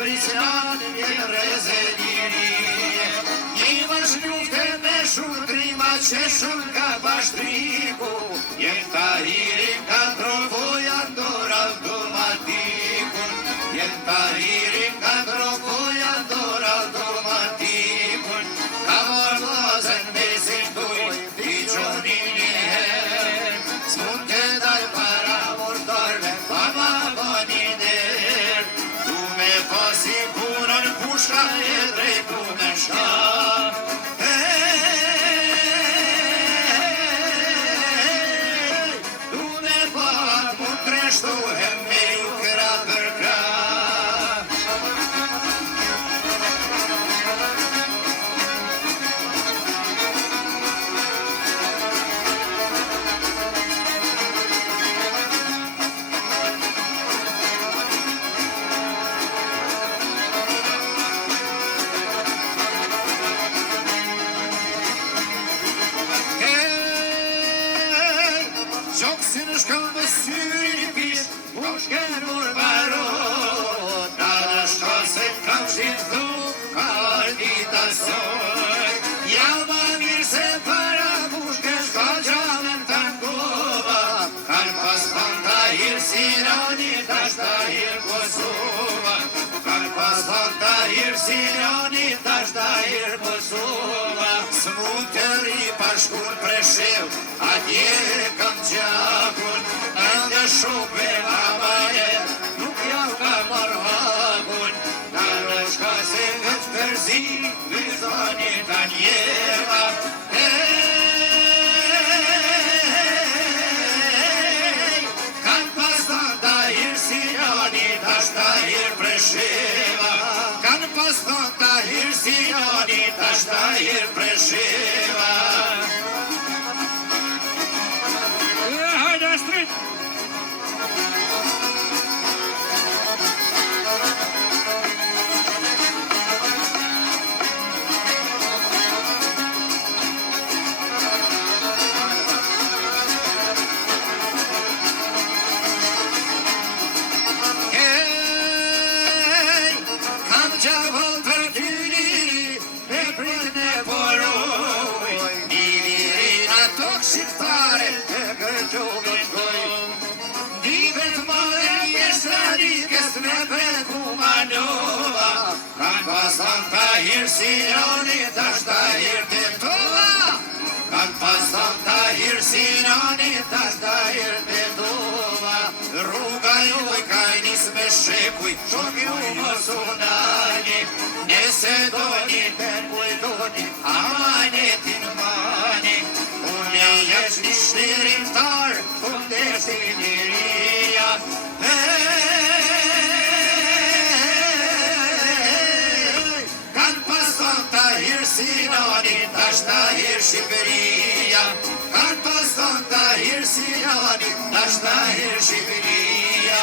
Prisjan vjen rezeliri. Imaš ljufte me šutrima, češun ka baštriku, jentaririn ka trovojan doral domatikun, jentaririn ka trovojan doral domatikun, kamar lazen besin tuj, ti qonini her, smunte dal para mortarve, pama baniner, tu me pasi punën pushka e drejtu me shka. Shtohem me ju kra për kra. Gjoksin shkëm dhe syri pish, shkenur barot, në shkoset kam shqithu, ka ardita soj. Ja ma mirë se para pushke shka gjamen të ngova, kanë pas tanta hirë Sinoni, tash ta hirë Kosova. Kanë pas tanta hirë Sinoni, tash ta hirë Kosova. Smutëri pashkun preshev, atje kam gjakun, ende shokve nuk jau ka marrë na rëshka se veç përzi, vizani ta njeva. Kanë pas tanta hirë Sinoni, tash ta hirë Presheva. Kanë pas tanta hirë Sinoni, tash ta hirë Presheva. Hajde Astrid! Shqiptare e gërgjovët goj, Dibet madhe pjesëradikës me preku Manova. Kanë pas tanta hirë Sinoni, tash ta hirë Tetova. Kanë pas tanta hirë Sinoni, tash ta hirë Tetova. Rruga juj ka nis me shekuj, shok ju mos unani, nese doni ten bujdoni, amanetin mani. Jesh një shtirimtar, fundesh i liria. Kanë pas tanta hirë Sinoni, tash ta hirë Shqipëria. Kanë pas tanta hirë Sinoni, tash ta hirë Shqipëria.